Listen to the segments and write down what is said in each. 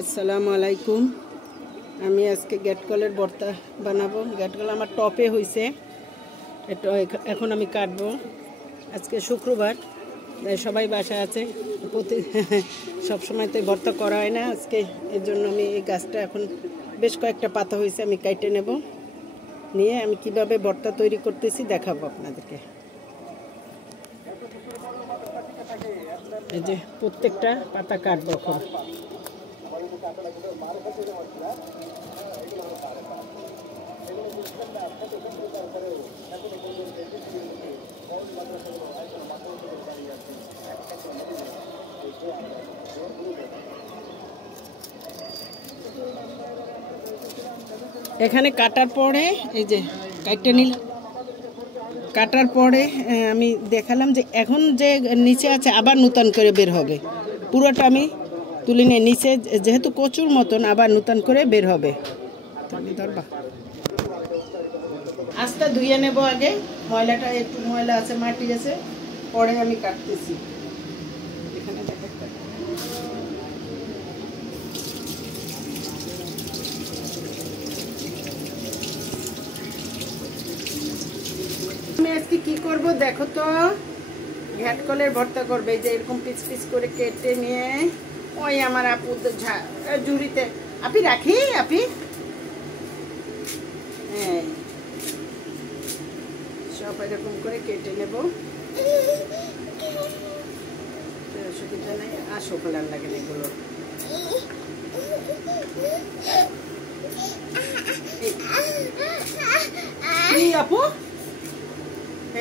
আসসালামু আলাইকুম। আমি আজকে গ্যাটকলের ভর্তা বানাবো। গ্যাটকল আমার টপে হয়েছে, এটা এখন আমি কাটবো। আজকে শুক্রবার, সবাই বাসা আছে, সব সময় তো ভর্তা করা হয় না। আজকে এর জন্য আমি এই গাছটা এখন বেশ কয়েকটা পাতা হয়েছে, আমি কাটে নেব। নিয়ে আমি কিভাবে ভর্তা তৈরি করতেছি দেখাবো আপনাদেরকে। এই যে প্রত্যেকটা পাতা কাটবো এখন। এখানে কাটার পরে এই যে কাটতে নিল, কাটার পরে আমি দেখালাম যে এখন যে নিচে আছে আবার নূতন করে বের হবে। পুরোটা আমি তুলে নিয়ে নিচে যেহেতু কচুর মতন আবার নূতন করে বের হবে। আস্তে ধুয়ে নেব আগে, ময়লাটা একটু ময়লা আছে, মাটি আছে, পরে আমি কাটতেছি। এখানে আমি আজকে কি করব দেখো তো, ঘ্যাটকলের ভর্তা করবে। যে এরকম পিস পিস করে কেটে নিয়ে ওই আমার আপু ঝুড়িতে আপি রাখি, আপি হ্যাঁ সব এরকম করে কেটে নেব। অসুবিধা নেই, আসো কালার লাগে না এগুলো। আপু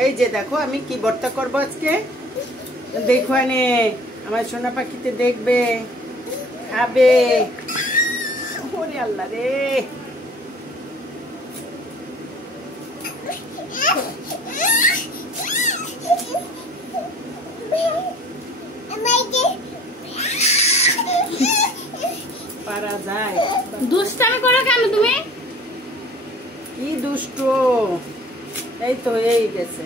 এই যে দেখো আমি কি ভর্তা করবো আজকে, দেখো এনে আমার সোনা পাখিতে দেখবে, খাবে। ওরে আল্লাহ রে, পারা যায়। দুষ্টামি করো কেন তুমি? কি দুষ্ট, এই তো এই গেছে।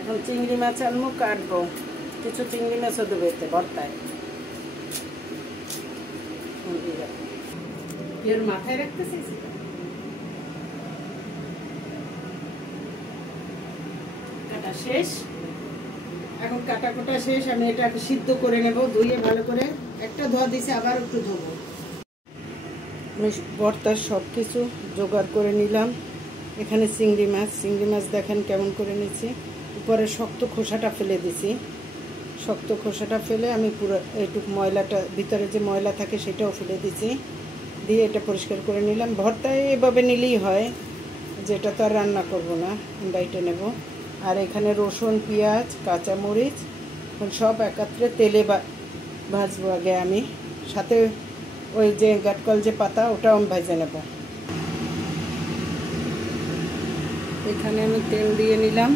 এখন চিংড়ি মাছ আনবো, কাটবো, কিছু চিংড়ি মাছও দেবো এতে ভর্তায়। মাথায় রাখতেছিস কাটা শেষ, এখন কাটা কোটা শেষ। আমি এটাকে সিদ্ধ করে নেব, ধুয়ে ভালো করে। একটা ধোয়া দিছে, আবার একটু ধোবো। আমি ভর্তার সব কিছু জোগাড় করে নিলাম। এখানে চিংড়ি মাছ দেখেন কেমন করে নিচ্ছি। উপরে শক্ত খোসাটা ফেলে দিছি। শক্ত খোসাটা ফেলে আমি পুরো এইটুকু ময়লাটা, ভিতরে যে ময়লা থাকে সেটাও ফেলে দিছি। দিয়ে এটা পরিষ্কার করে নিলাম। ভর্তায় এভাবে নিলেই হয়, যেটা তো আর রান্না করবো না, বাইটে নেব। আর এখানে রসুন, পেঁয়াজ, কাঁচামরিচ সব একত্রে তেলে ভাজবো আগে আমি। সাথে ওই যে গ্যাটকল যে পাতা, ওটাও আমি ভেজে নেব। এখানে আমি তেল দিয়ে নিলাম।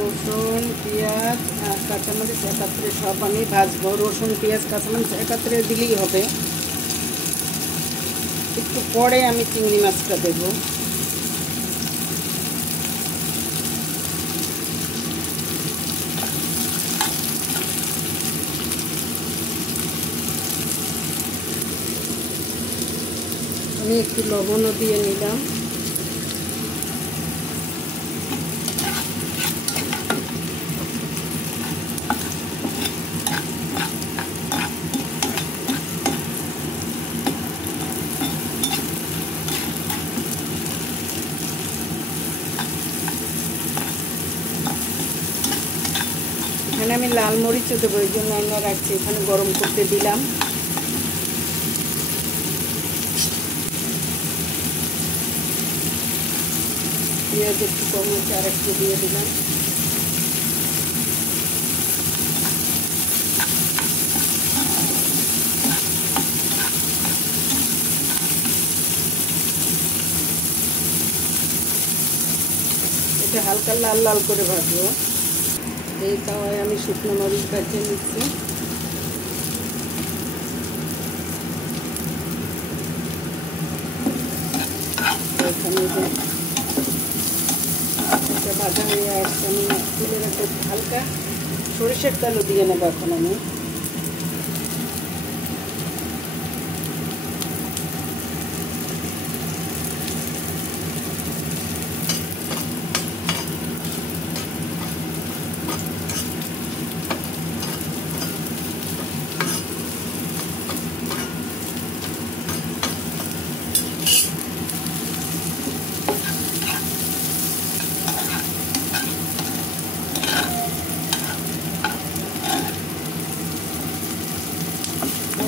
রসুন, পেঁয়াজ আর কাঁচামরিচ একত্রে সব আমি ভাজবো। রসুন, পেঁয়াজ, কাঁচামরিচ একত্রে দিলেই হবে। একটু পরে আমি চিংড়ি মাছটা দেবো। আমি একটু লবণও দিয়ে নিলাম। এখানে আমি লাল মরিচও দেবো, এই জন্য রান্না রাখছি। এখানে গরম করতে দিলাম। পেঁয়াজ একটু কম হচ্ছে, আর একটু দিয়ে দিলাম। এটা হালকা লাল লাল করে ভাজবো। এই তাওয়ায় আমি শুকনো মরিচ ভেজে নিচ্ছি। এখানে এটা ভাজা হয়ে আসছে, আমি তুলে রাখবো। হালকা সরিষার তেলও দিয়ে নেবো এখন আমি।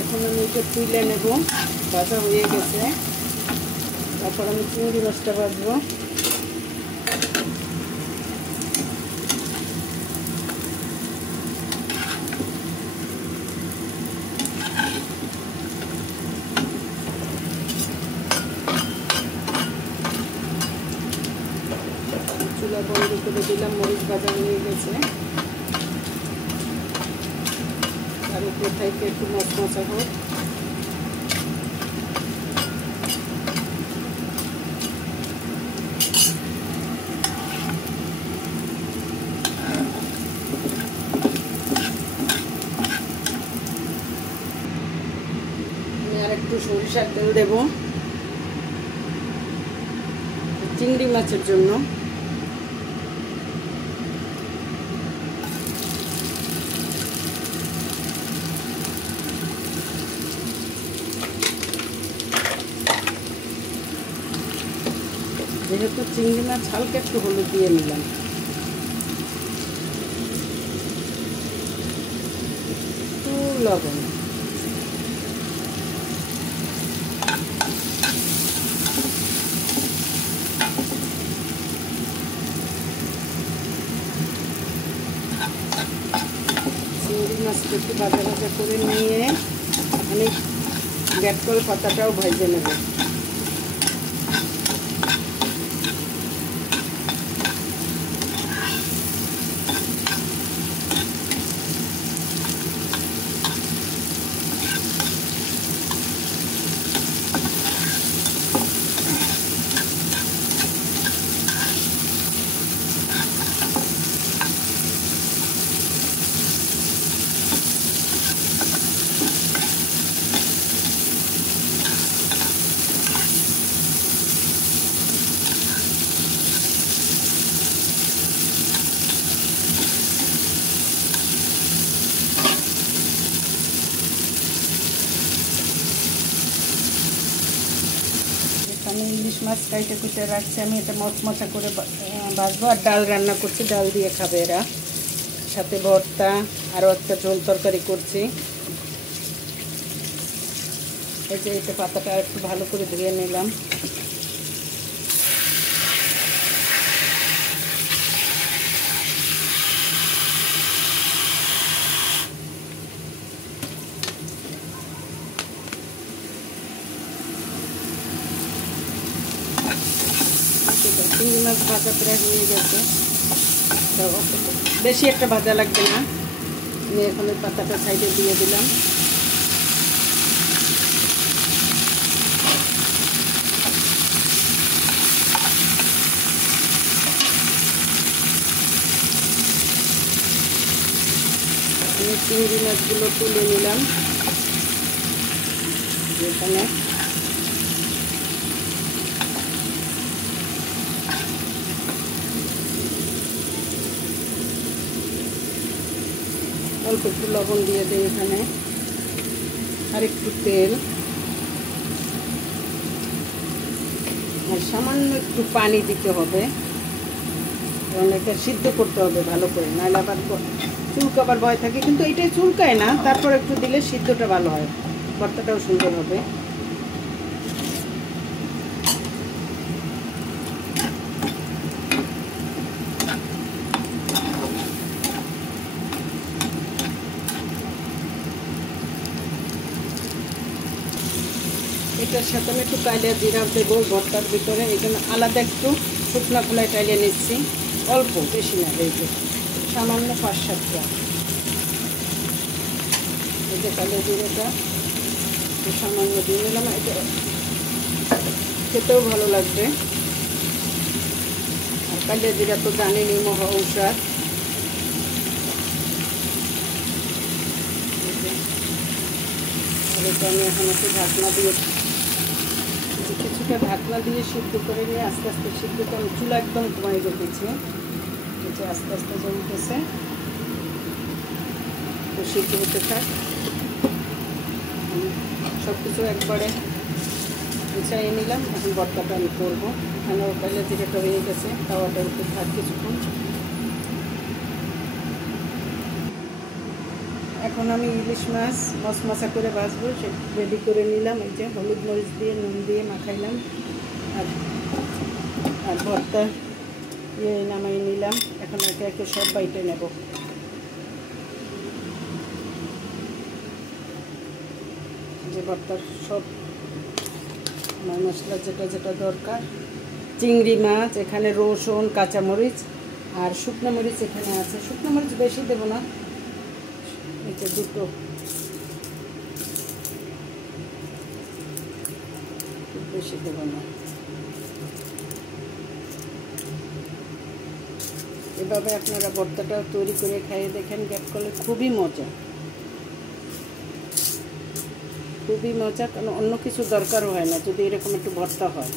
এখন আমি এটা তুলে নেব, ভাজা হয়ে গেছে। তারপর আমি চিংড়ি মাছটা ভাজবো। চুলা বন্ধ করে দিলাম, মরিচ ভাজা হয়ে গেছে। আর উপরে থেকে একটু মচমচা হোক। আর একটু সরিষার তেল দেব চিংড়ি মাছের জন্য। যেহেতু চিংড়ি মাছ, হালকা একটু হলুদ দিয়ে নিলাম। একটু লবণ। চিংড়ি মাছটা একটু ভাজা ভাজা করে নিয়ে আমি গ্যাটকল পাতাটাও ভেজে নেব। আমি ইলিশ মাছ কাইটে কুটে রাখছি, আমি এটা মচমচা করে ভাজবো। আর ডাল রান্না করছি, ডাল দিয়ে খাবে এরা। সাথে ভর্তা, আরও একটা ঝোল তরকারি করছি। এই যে এটা পাতাটা একটু ভালো করে ধুয়ে নিলাম। চিংড়ি মাছ ভাজা প্রায় হয়ে গেছে, বেশি একটা ভাজা লাগবে না। আমি এখন ওই পাতাটা সাইডে দিয়ে দিলাম। আমি চিংড়ি মাছগুলো তুলে নিলাম এখানে। অল্প একটু লবণ দিয়ে দিই এখানে, আর একটু তেল, আর সামান্য একটু পানি দিতে হবে, কারণ এটা সিদ্ধ করতে হবে ভালো করে, নাহলে আবার চুলকাবার ভয় থাকে। কিন্তু এটাই চুলকায় না, তারপর একটু দিলে সিদ্ধটা ভালো হয়, ভর্তাটাও সুন্দর হবে। এটার সাথে আমি একটু কাইলে জিরা দেবো ভর্তার ভিতরে, এই জন্য আলাদা একটু শুকনা খোলায় কাইলে নিচ্ছি, অল্প, বেশি না। এই যে সামান্য 5-7 গ্রাম এই যে কালো জিরাটা সামান্য দিয়ে নিলাম। এটা খেতেও ভালো লাগবে। আর কালিয়া জিরা তো জানেনি মহা ঔষধ। আর এটা আমি এখন একটু ঢাকনা দিয়ে কিছুটা ঢাকনা দিয়ে সিদ্ধ করে নিয়ে আস্তে আস্তে সিদ্ধ করে চুলা একদম কমাই রেখেছি। এটা আস্তে আস্তে জমতেছে, তো সিদ্ধ হতে থাক। সব কিছু একবারে গুছাইয়ে নিলাম। এখন ভর্তাটা আমি করবো। এখানে কালিয়া জিরাটা হয়ে গেছে, তাওয়াটা একটু থাক কিছুক্ষণ। এখন আমি ইলিশ মাছ মশমশা করে ভাজবো, সে রেডি করে নিলাম। এই যে হলুদ মরিচ দিয়ে নুন দিয়ে মাখাইলাম, আর ভর্তা নামাই নিলাম। এখন একে একে সব বাইটে নেব। যে ভর্তার সব মশলা যেটা যেটা দরকার, চিংড়ি মাছ, এখানে রসুন, কাঁচামরিচ আর শুকনো মরিচ এখানে আছে। শুকনো মরিচ বেশি দেবো না, এটা দুটো, খুব বেশি দেবো না। এভাবে আপনারা ভর্তাটা তৈরি করে খাইয়ে দেখেন, গ্যাপ করলে খুবই মজা, খুবই মজা। কারণ অন্য কিছু দরকারও হয় না যদি এরকম একটু ভর্তা হয়।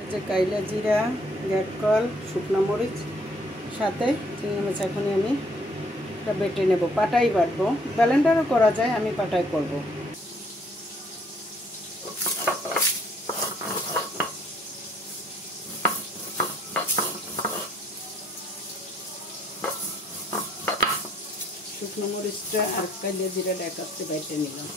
এই যে কাইলা জিরা, গ্যাটকল, শুকনো মরিচ সাথে চিংড়ি মাছ এখনই আমি এটা বেটে নেব। পাটাই বাটবো, ব্লেন্ডারও করা যায়, আমি পাটাই করব। শুকনো মরিচটা আর কালিয়া জিরাটা একাত্রে বেটে নিলাম।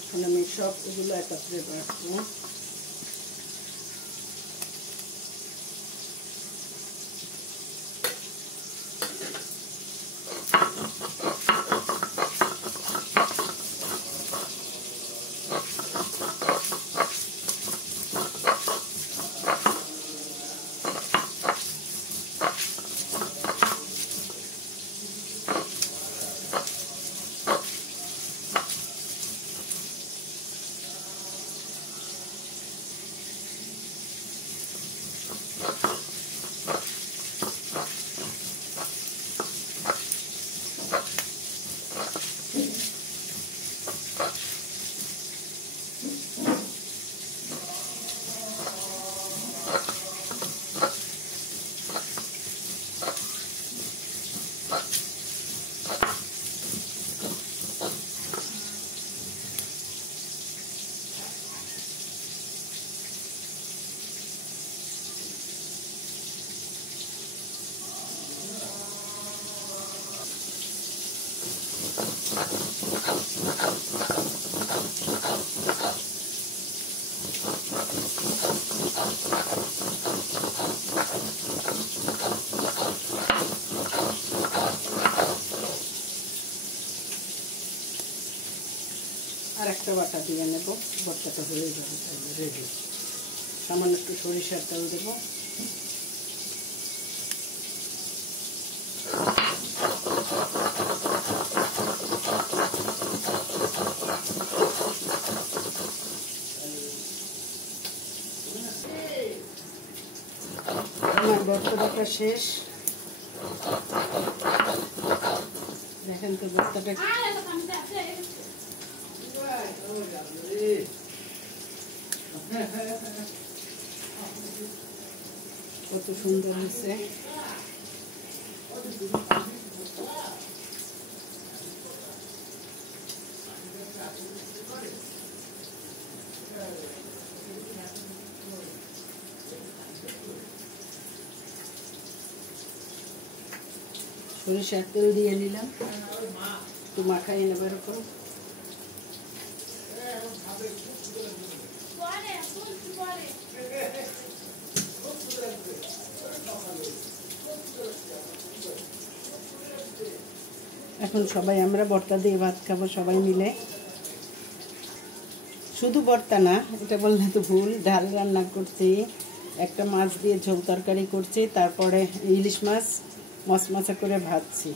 এখন আমি সব এগুলো একত্রে বাটবো। আর একটা বাটা দিয়ে নেব, ভর্তাটা হয়ে যাবে রেডি। সামান্য একটু সরিষার তেল দেব। আমার ভর্তাটা শেষ, দেখেন তো ভর্তাটা কত সুন্দর হয়েছে। সরিষার তেল দিয়ে নিলাম, একটু মাখাই নেব এরকম। এখন সবাই আমরা ভর্তা দিয়ে ভাত খাবো সবাই মিলে। শুধু ভর্তা না, এটা বললে তো ভুল, ডাল রান্না করছি, একটা মাছ দিয়ে ঝোল তরকারি করছি, তারপরে ইলিশ মাছ মচমচা করে ভাজছি।